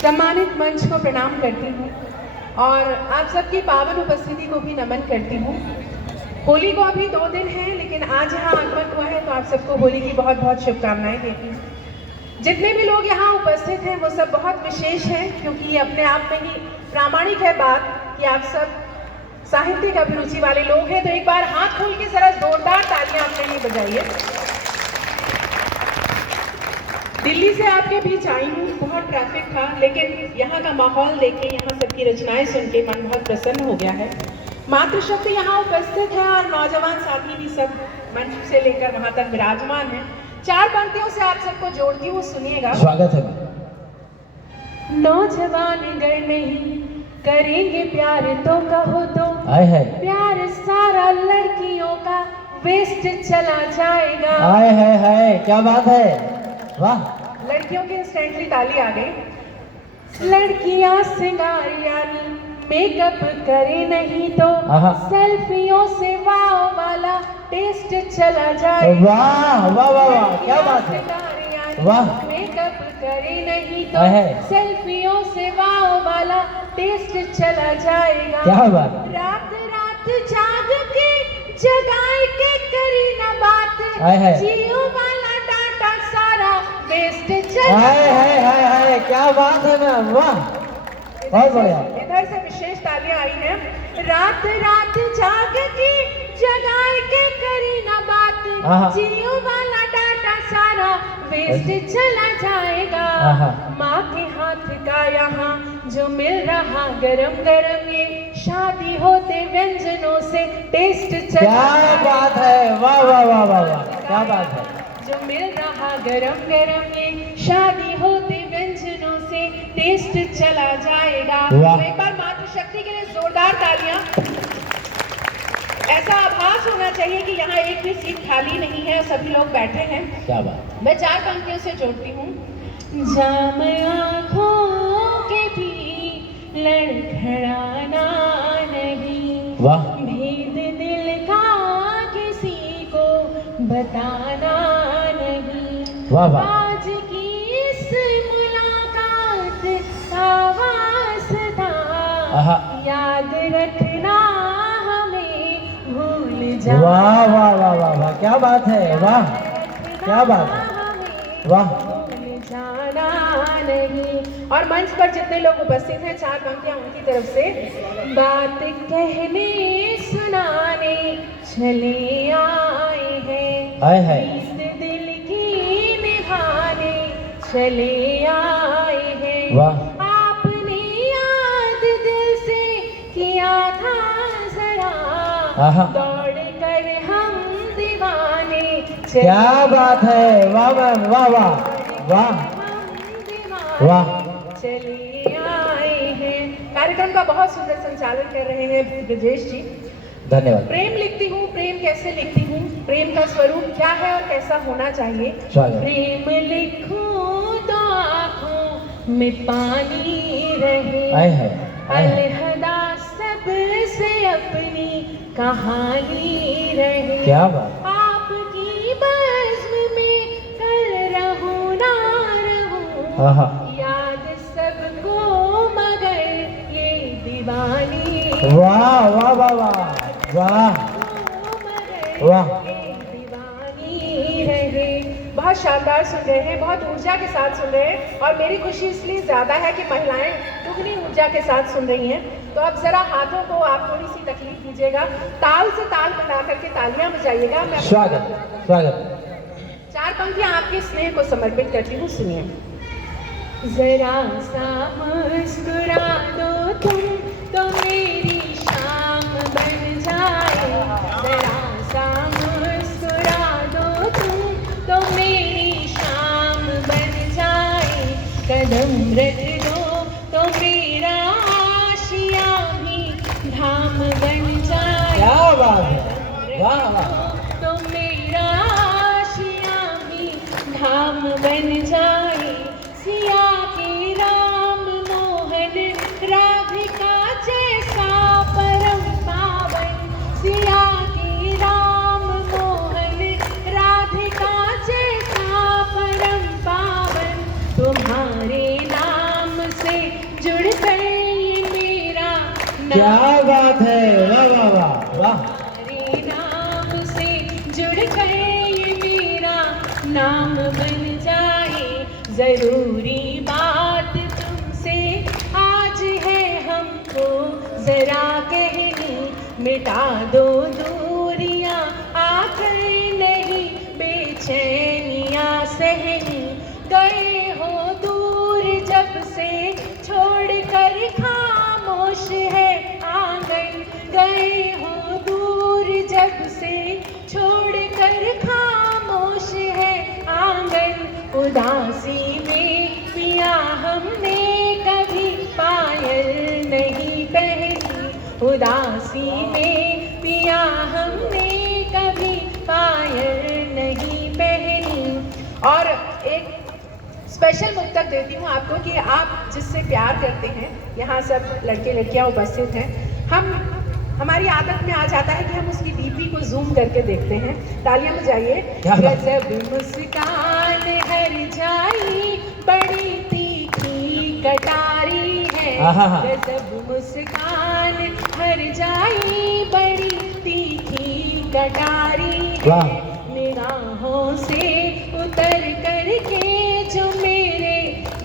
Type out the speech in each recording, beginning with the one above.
सम्मानित मंच को प्रणाम करती हूँ और आप सबकी पावन उपस्थिति को भी नमन करती हूँ। होली को अभी 2 दिन है, लेकिन आज यहाँ आगमन हुआ है तो आप सबको होली की बहुत बहुत शुभकामनाएं देती हूँ। जितने भी लोग यहाँ उपस्थित हैं वो सब बहुत विशेष हैं, क्योंकि ये अपने आप में ही प्रामाणिक है बात कि आप सब साहित्यिक अभिरुचि वाले लोग हैं। तो एक बार हाथ खोल के जरा जोरदार तालियां अपने लिए बजाइए। दिल्ली से आपके बीच आई हूँ, बहुत ट्रैफिक था, लेकिन यहाँ का माहौल देख के, यहाँ सबकी रचनाएं सुन के मन बहुत प्रसन्न हो गया है। मातृशक्ति यहाँ उपस्थित है और नौजवान साथी भी सब मंच से लेकर वहाँ तक विराजमान है। 4 पंक्तियों से आप सबको जोड़ती हूँ, सुनिएगा। स्वागत है। नौजवान घर में ही करेंगे प्यार तो कहो तो, आए है प्यार सारा लड़कियों का वेस्ट चला जाएगा। आए है क्या बात है, वाह। लड़कियों की इंस्टेंटली ताली आ गई। लड़कियां सिंगार यानी मेकअप करे नहीं तो सेल्फियों से वाह वाला टेस्ट चला जाएगा। वाह वाह वाह वाह, क्या बात है, वाह। मेकअप करे नहीं तो सेल्फियों से वाह वाला टेस्ट चला जाएगा। क्या बात। रात रात जाग के जगाए के करी ना बात, जियो वाला डाटा सारा वेस्ट चला। है क्या बात है मैम, वाह, बहुत बढ़िया। इधर से विशेष तालियां आई हैं। रात रात जाग के जगाए के करी ना बात, जियो वाला डाटा सारा वेस्ट चला जाएगा। माँ के हाथ का यहाँ जो मिल रहा गरम गरम, ये शादी होते व्यंजनों से टेस्ट चला। क्या बात है, वाह वाह वाह वाह वाह, क्या बात है। जो मिल रहा गरम गरम, ये शादी होते व्यंजनों से टेस्ट चला जाएगा। तो एक बार मातृशक्ति के लिए जोरदार तालियां। ऐसा आभास होना चाहिए कि यहाँ एक भी सीट खाली नहीं है, सभी लोग बैठे हैं। क्या बात। मैं 4 पंक्तियों से जोड़ती हूँ। जाम आँखों के भी लड़खड़ाना नहीं, वाह। भेद दिल का किसी को बताना नहीं, वाह वाह। आज की इस मुलाकात का वास्ता याद रखना हमें भूल जा। वाह वाह वाह वाह वाह, क्या बात है, वाह, क्या बात है, वाह। भूल जाना नहीं। और मंच पर जितने लोग उपस्थित हैं, 4 पंक्तियां उनकी तरफ से। बात कहने सुनाने चले आए हैं, दिल की निभाने चले आए हैं। वाह। आपने याद दिल से किया था जरा, दौड़ कर हम दीवाने। क्या बात है, वाह मैम, वाह वाह वाह वाह। चले आए हैं। कार्यक्रम का बहुत सुंदर संचालन कर रहे हैं ब्रजेश जी, धन्यवाद। प्रेम लिखती हूँ, प्रेम कैसे लिखती हूँ, प्रेम का स्वरूप क्या है और कैसा होना चाहिए। प्रेम लिखूं तो आँखों में पानी रहे, अलहदा सबसे अपनी कहानी रहे। क्या बात। आपकी बज़्म में कल रहूं ना रहूं, याद सबको मगर ये दीवानी। वाह वाह वाह वाह वाह वाह। दीवानी रहे। बहुत शानदार सुन रहे हैं, बहुत ऊर्जा के साथ सुन रहे हैं, और मेरी खुशी इसलिए ज्यादा है कि महिलाएं दुगनी ऊर्जा के साथ सुन रही हैं। तो अब जरा हाथों को आप थोड़ी सी तकलीफ दीजिएगा, ताल से ताल मिला करके तालियां बजाइएगा। मैं स्वागत स्वागत। 4 पंक्तियां आपके स्नेह को समर्पित करती हूँ, सुनिए। जरा सा मुस्कुरा दो तुम तो मेरी शाम बन जाए, जरा सा मुस्कुरा दो तुम तो मेरी शाम बन जाए, कदम रख दो तो मेरा आशिया भी धाम बन जाए। क्या बात है, वाह वाह। तो मेरा आशिया भी धाम बन जाए, सिया की राम मोहन राधिका जैसा पर क्या बात है, वाह वाह वाह वाह। तेरे नाम से जुड़ कर ये मेरा नाम बन जाए, जरूरी बात तुमसे आज है हमको जरा कहनी, मिटा दो दूरियां आकर नहीं बेचैनियां सहनी, गए हो दूर जब से छोड़ कर खामोश है आंगन, गए हो दूर जब से छोड़ कर खामोश है आंगन, उदासी में पिया हमने कभी पायल नहीं पहनी, उदासी में पिया हमने कभी पायल नहीं पहनी। और एक स्पेशल मुक्तक देती हूँ आपको कि आप जिससे प्यार करते हैं, यहाँ सब लड़के लड़कियाँ उपस्थित हैं, हमारी आदत में आ जाता है कि हम उसकी डीपी को जूम करके देखते हैं। तालियां बजाइए। गजब मुस्कान हर जाई बड़ी तीखी कटारी है, गजब मुस्कान हर जाई बड़ी तीखी कटारी है, निगाहों से उतर करके जो मेरे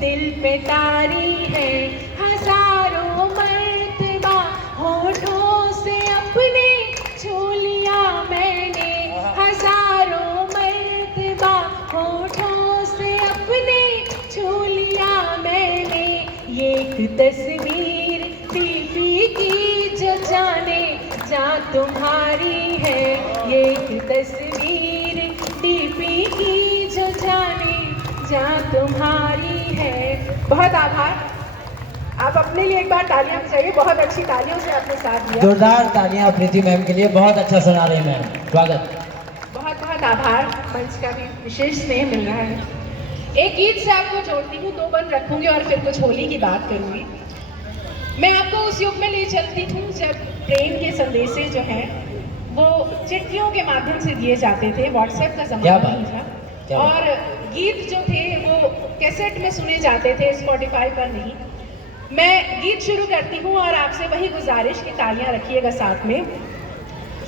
दिल पे तारी है, हजारों मर्तबा होठों से अपने छू लिया मैंने, हजारों मर्तबा होठों से अपने छू लिया मैंने, ये एक तस्वीर बीबी की जो जाने जा तुम्हारी है, ये एक तस्वीर डीपी की जो जाने जा तुम्हारी है। बहुत आभार। आप अपने लिए एक बार तालियां बजाइए, बहुत अच्छी तालियों से आपने साथ दिया। जोरदार तालियां प्रीति मैम के लिए, बहुत अच्छा सुना रही मैम, स्वागत। बहुत बहुत आभार, मंच का भी विशेष स्नेह मिल रहा है। एक गीत से आपको जोड़ती हूँ, 2 बंद रखूंगी और फिर कुछ होली की बात करूंगी। मैं आपको उस युग में ले चलती हूँ जब प्रेम के संदेशे जो हैं वो चिट्ठियों के माध्यम से दिए जाते थे, व्हाट्सएप का जमाना नहीं था, और गीत जो थे वो कैसेट में सुने जाते थे, स्पॉटिफाई पर नहीं। मैं गीत शुरू करती हूँ और आपसे वही गुजारिश की तालियां रखिएगा साथ में।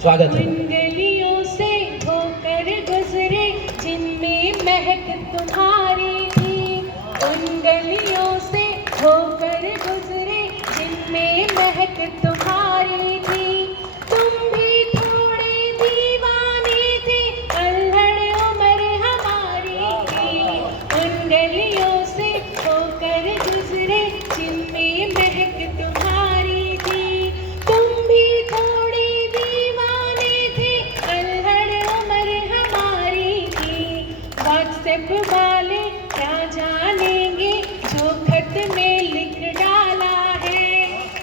स्वागत है। गलियों से होकर गुजरे जिनमें महक तुम्हारी थी, उन गलियों से होकर गुजरे जिनमें महक तुम्हारी थी, तुम भी थोड़े दीवाने थे, अल्हड़ उम्र हमारी थी, उन गलियों से होकर गुजरे जिनमें महक तुम्हारी थी, तुम भी थोड़े दीवाने थे, अल्हड़ उम्र हमारी थी, व्हाट्सएप वाले क्या जानेंगे जो खत में लिख डाला है,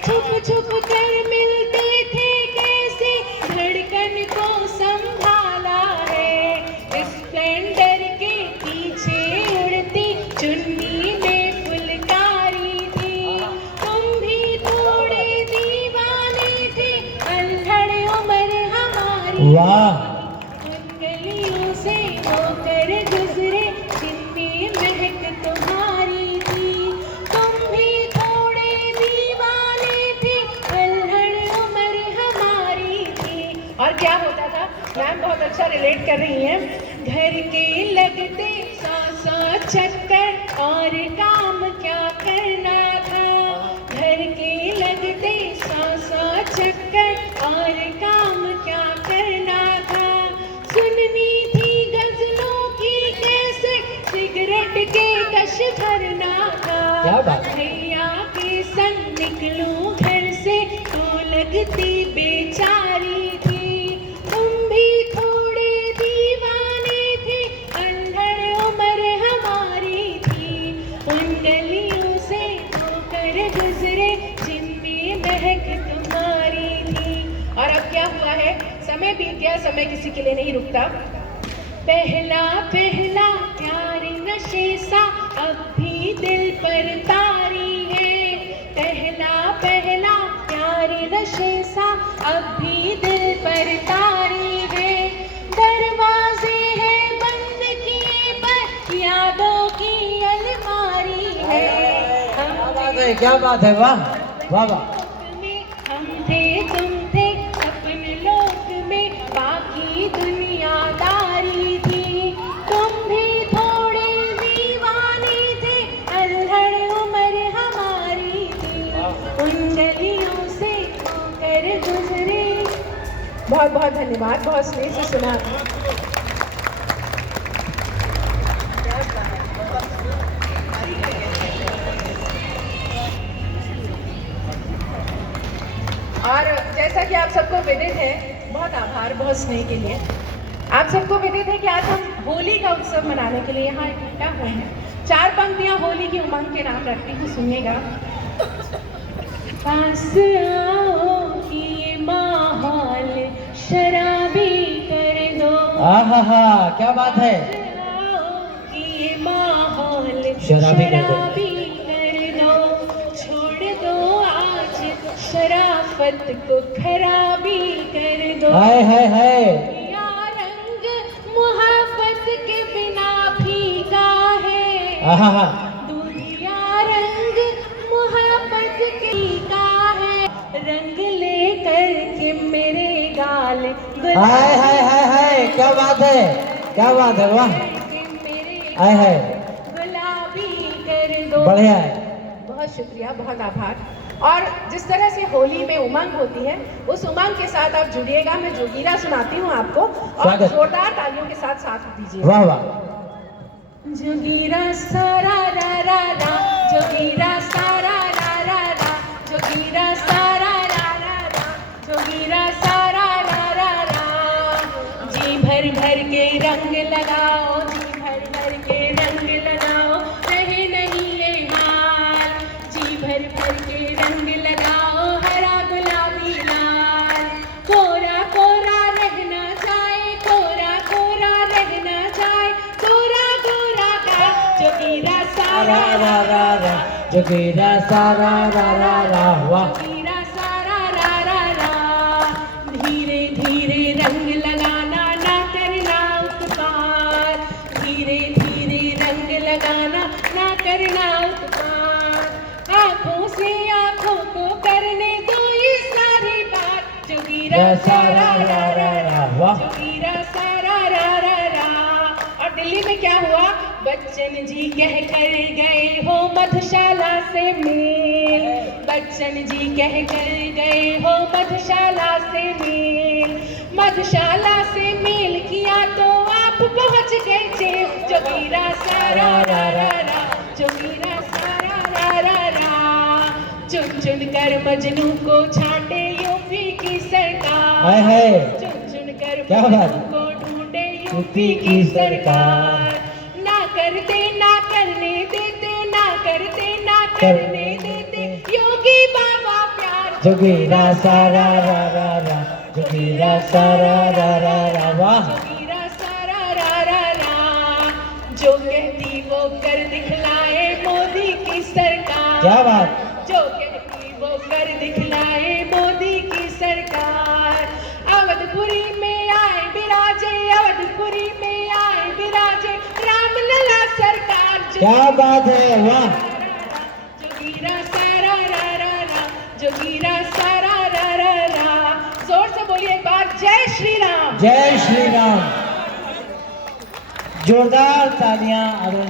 छुप छुप कर मिलते थे कैसे धड़कन को संभाला है, स्प्लेंडर के पीछे उड़ती चुन्नी में फुलकारी थी, तुम भी थोड़े दीवाने थे, अल्हड़ उम्र हमारी, वाह। उन गलियों से होकर गुजरे जिनमें महक तुम्हारी थी, तुम भी थोड़े दीवाने थे, अल्हड़ उम्र हमारी थी। और क्या होता था, मैम बहुत अच्छा रिलेट कर रही हैं, घर के लगते 100 चक्कर और काम क्या करना था, घर के लगते 100 चक्कर और काम क्या करना था, सुननी थी गजलों की कैसे सिगरेट के कश भरना था, क्या बात। भैया के संग निकलूं घर से तो लगती बेचारी थी, तुम भी थोड़े दीवाने थे, अल्हड़ उम्र हमारी थी, उन गलियों से होकर गुजरे जिनमें महक तुम्हारी थी। और अब क्या हुआ है, समय बीत गया, समय किसी के लिए नहीं रुकता। पहला पहला प्यार नशे सा अब भी दिल पर तारी है, पहला पहला प्यार नशे सा अब भी दिल पर तारी है, दरवाजे हैं बंद किए पर यादों की अलमारी है, क्या बात है, वाह वाह वाह। हम थे तुम थे अपने लोक में, बाकी दुनियादारी थी। तुम भी थोड़े दीवाने थे, अल्हड़ उम्र हमारी थी, उन गलियों से होकर गुजरे। बहुत बहुत धन्यवाद, बहुत स्नेह से सुना। और जैसा कि आप सबको विदित है, बहुत आभार, बहुत स्नेह के लिए। आप सबको विदित है कि आज हम होली का उत्सव मनाने के लिए यहाँ इकट्ठा हुए हैं। 4 पंक्तियाँ होली की उमंग के नाम रखती हूँ, सुनिएगा। पास आओ कि ये माहौल शराबी कर दो। आहा, क्या बात है। कि ये माहौल शराबी कर दो। कर दो। छोड़ दो आज शराफत को खराबी कर दो। हाय हाय हाय। या रंग मोहब्बत के बिना फीका है। आहा, दूधिया रंग मोहब्बत के फीका है। रंग लेकर के मेरे गाल हाय हाय हाय हाय, क्या बात है, क्या बात है, वाह। हाय हाय, गुलाबी कर दो। बढ़िया है। बहुत शुक्रिया, बहुत आभार। और जिस तरह से होली में उमंग होती है, उस उमंग के साथ आप जुड़िएगा। मैं जोगीरा सुनाती हूँ आपको, और स्वागत। जोरदार तालियों के साथ साथ दीजिए। वाह वाह। जोगीरा सारा रा रा रा, जोगीरा सारा रा रा रा, जोगीरा सारा रा रा रा, जोगीरा सारा रा रा रा। जी भर भर के रंग लगाओ, जी भर भर के रंग लगाओ, रहे नहीं ये हाल। जी भर भर के रंग लगाओ, हरा गुलाबी लाल। कोरा कोरा रहना जाए, कोरा कोरा रहना जाए, गोरा गोरा का जोगीरा सारा रा रा रा, जोगीरा सारा रा रा रा, वाह। जोगीरा सारा रा रा रा। धीरे धीरे रंग लगाना, ना करना उत्पात। धीरे धीरे रंग लगाना, ना करना उत्पात। आंखों से आंखों को करने दो ये सारी बात। जोगीरा सारा रा रा रा, वाह। जोगीरा सारा रा रा रा। और दिल्ली में क्या हुआ? बच्चन जी कह कर गए हो मधुशाला से मेल। बच्चन जी कह कर गए हो मधुशाला से मेल। मधुशाला से मेल किया तो आप पहुंच गए जेल। जोगीरा सारा रा रा रा, जोगीरा सारा रा रा रा। चुन चुन कर मजनू को छांटे यूपी की सरकार। हाय हाय, चुन चुन कर क्या मजनू बात? को ढूंढे यूपी की सरकार। ना करते ना करने देते, ना करते ना करने देते, योगी बाबा प्यार। जोगीरा सारा रा रा रा, जोगीरा सारा रा रा रा, वाह। जोगीरा सारा रा रा रा। जो कहती वो कर दिखलाए मोदी की सरकार। क्या बात। जो कहती वो कर दिखलाए मोदी की सरकार। अवधपुरी में आए विराजे, अवधपुरी में आए विराजे, रामलला सरकार। क्या बात है, वाह। जोगीरा सारा रा रा रा, जोगीरा सारा रा रा रा। जोर से बोलिए एक बार, जय श्री राम। जय श्री राम। जोरदार तालियां।